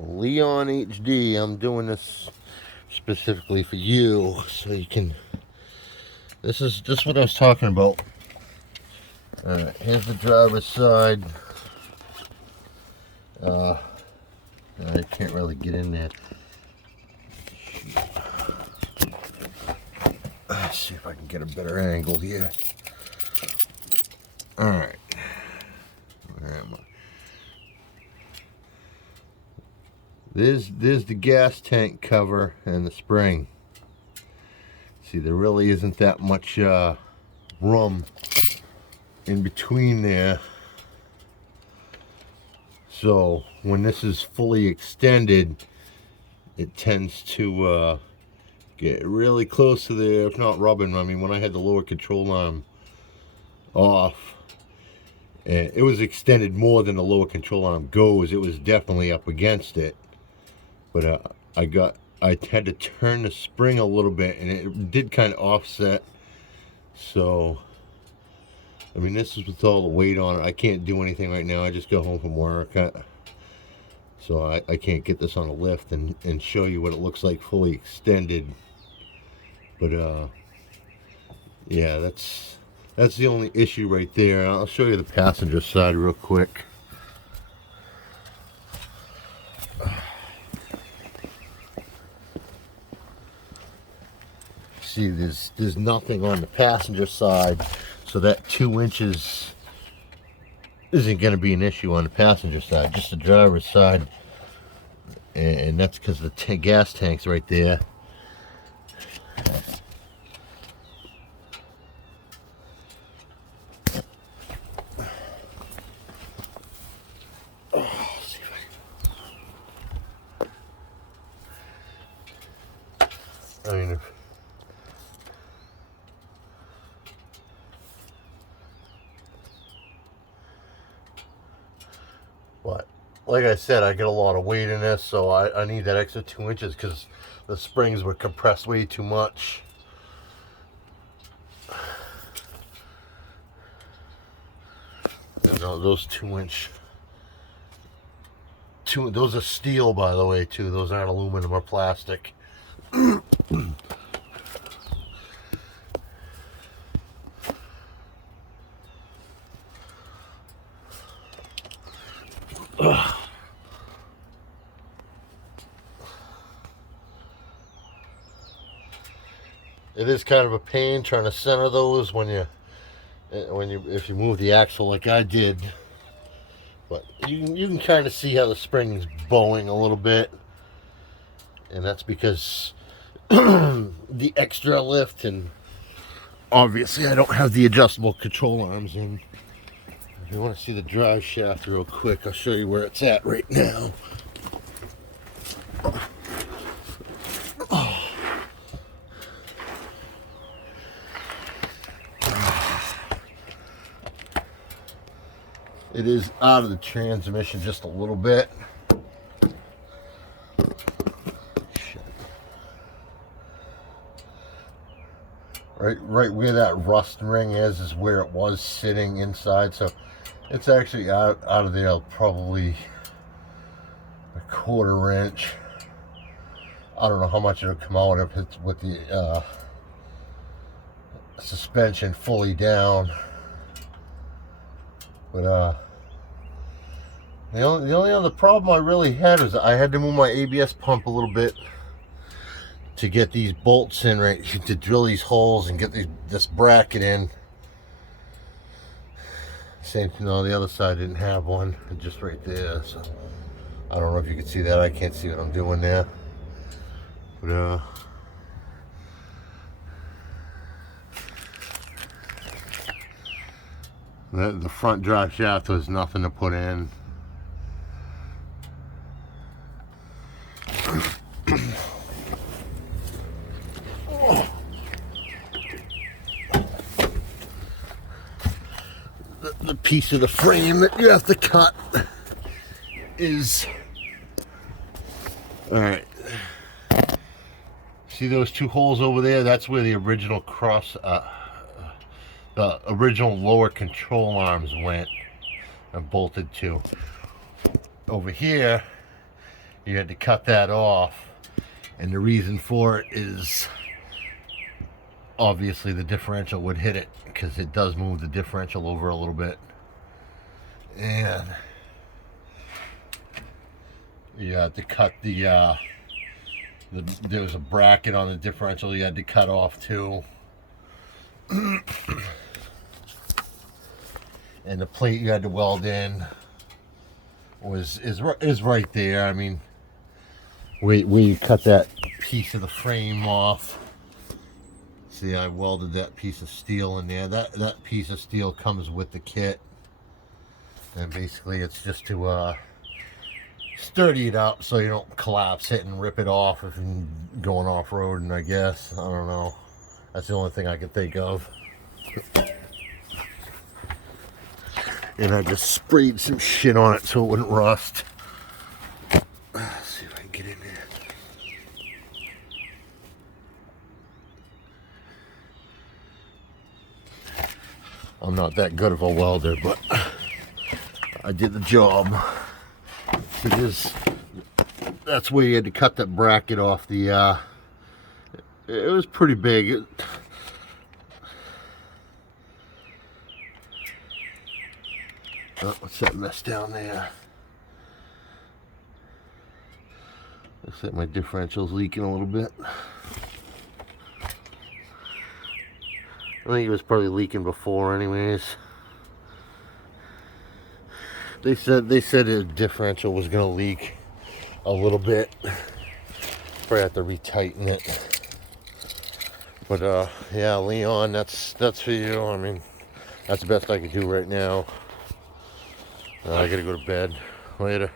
LeonHD. I'm doing this specifically for you, so you can. This is just what I was talking about. Alright, here's the driver's side. I can't really get in there. Let's see if I can get a better angle here. Alright. Where am I? There's the gas tank cover and the spring. See, there really isn't that much room in between there. So when this is fully extended, it tends to get really close to there, if not rubbing. I mean, when I had the lower control arm off, and it was extended more than the lower control arm goes. It was definitely up against it. But I had to turn the spring a little bit, and it did kind of offset. So, I mean, this is with all the weight on it. I can't do anything right now. I just got home from work. So I can't get this on a lift and show you what it looks like fully extended. But, yeah, that's the only issue right there. I'll show you the passenger side real quick. See, there's nothing on the passenger side, so that 2 inches isn't going to be an issue on the passenger side, just the driver's side, and that's because the gas tank's right there. I mean, but like I said, I get a lot of weight in this, so I need that extra 2 inches because the springs were compressed way too much. You know, those 2 inch, those are steel, by the way, too. Those aren't aluminum or plastic. It is kind of a pain trying to center those if you move the axle like I did. But you can kind of see how the spring's bowing a little bit, and that's because the extra lift, and obviously I don't have the adjustable control arms in. If you want to see the drive shaft real quick, I'll show you where it's at right now. It is out of the transmission just a little bit. Right where that rust ring is where it was sitting inside. So it's actually out of there probably a 1/4 inch. I don't know how much it'll come out if it's with the suspension fully down. But the only other problem I really had was I had to move my ABS pump a little bit to get these bolts in, right, to drill these holes and get this bracket in. Same thing on the other side, didn't have one, just right there. So I don't know if you can see that. I can't see what I'm doing there. But the front drive shaft was nothing to put in. The piece of the frame that you have to cut is, all right, see those 2 holes over there? That's where the original the original lower control arms went and bolted to. Over here You had to cut that off, and the reason for it is obviously the differential would hit it, because it does move the differential over a little bit. And you had to cut there was a bracket on the differential you had to cut off too. And the plate you had to weld in is right there. I mean, where you cut that piece of the frame off. See, I welded that piece of steel in there. That piece of steel comes with the kit, and basically it's just to sturdy it up so you don't collapse it and rip it off if you're going off-road. And I guess, I don't know, that's the only thing I could think of. And I just sprayed some shit on it so it wouldn't rust. Let's see if I can get in there. I'm not that good of a welder, but I did the job. Because that's where you had to cut that bracket off the, it was pretty big. Oh, what's that mess down there? Looks like my differential's leaking a little bit. I think it was probably leaking before anyways. They said the differential was gonna leak a little bit. Probably have to retighten it. But yeah, Leon, that's for you. I mean, that's the best I can do right now. I gotta go to bed. Later.